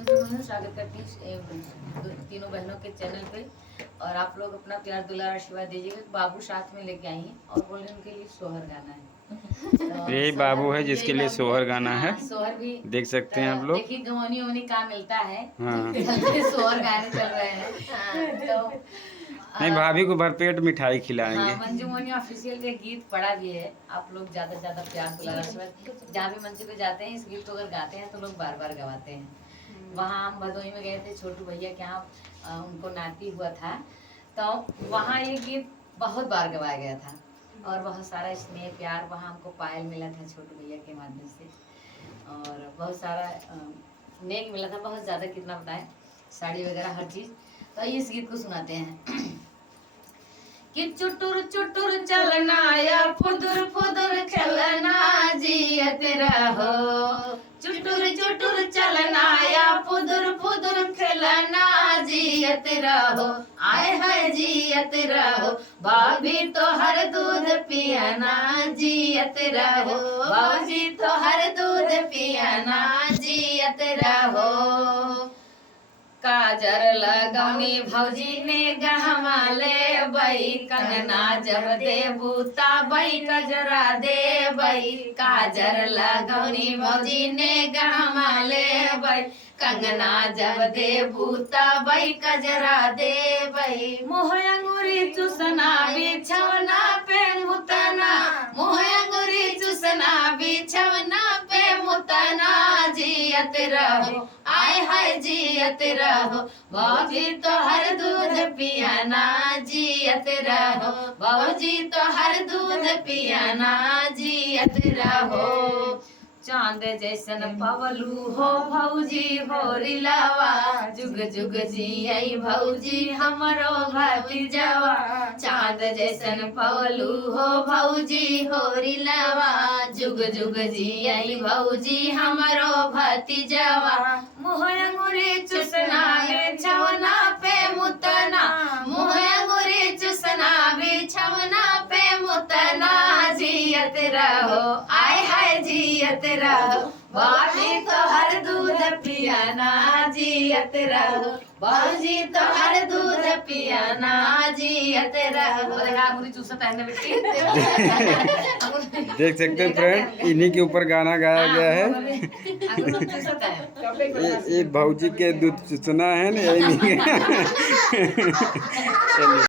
मंजू स्वागत करती हूँ तीनों बहनों के चैनल पे। और आप लोग अपना प्यार दुलार आशीर्वाद दीजिएगा। बाबू साथ में लेके आई हैं और बोल रहे उनके लिए सोहर गाना है। तो यही बाबू है जिसके लिए सोहर गाना है। सोहर भी देख सकते हैं आप लोग। देखिए गवनी वनी कहाँ मिलता है। हाँ। सोहर गाने चल रहे हैं। तो नहीं, भाभी को भरपेट मिठाई खिलाएंगे। हाँ, मंजू मोनी ऑफिशियल का गीत पड़ा भी है। आप लोग ज्यादा से ज्यादा प्यार दुलार आशीर्वाद, जहाँ भी मंच पे जाते हैं इस गीत को अगर गाते हैं तो लोग बार बार गवाते हैं। वहाँ हम भदोही में गए थे छोटू भैया के यहाँ, उनको नाती हुआ था, तो वहाँ ये गीत बहुत बार गवाया गया था। और बहुत सारा स्नेह प्यार वहाँ हमको पायल मिला था छोटू भैया के माध्यम से, और बहुत सारा नेक मिला था, बहुत ज़्यादा कितना बताएं, साड़ी वगैरह हर चीज़। तो इस गीत को सुनाते हैं कि चुटुर चुटुर चलना या फुदुर फुदुर चलना जियत रहो, चुटुर चुटुर चलना या फुदुर फुदुर चलना जियत रहो, आए है जियत रहो, भाभी तो हर दूध पियाना जियत रहो, भाभी तो हर दूध पियाना जियत रहो। काजर लगौनी भौजी ने गहमा ले बई, कंगना जब दे बूता बई कजरा दे बई, काजर लगौनी भौजी ने गहमा ले बई, कंगना जब दे बूता बई कजरा दे बई, मुँह अंगूरी चूसना बिछवना पे मुतना, मुँह अंगूरी चूसना बिछवना पे मुतना जियत रहो, आए हाय जियत रहो, भाभी तो हर दूध पियाना जियत रहो, भाजी तो हर दूध पियाना जियत रहो। चांद जैसन पवलू हो भौजी हो रिलावा, जुग जुग जियई भौजी हमरो भतीजवा, चांद जैसन पवलू हो भौजी हो रिलावा, जुग जुग जियई भौजी हमरो भतीजवा, मुँह अंगूरी चूसना बिछवना पे मुतना, मुँह अंगूरी चूसना बिछवना पे मुतना जियत रहो, आय हाय जियत रहो, भाभी तो हर दूध पियाना जियत रहो, भाजी तो हर दूध पियाना जियत रहो। देख सकते हैं फ्रेंड, इन्हीं के ऊपर गाना गाया गया है। ये भौजी के दूध चूसना है ना, यही। चलिए।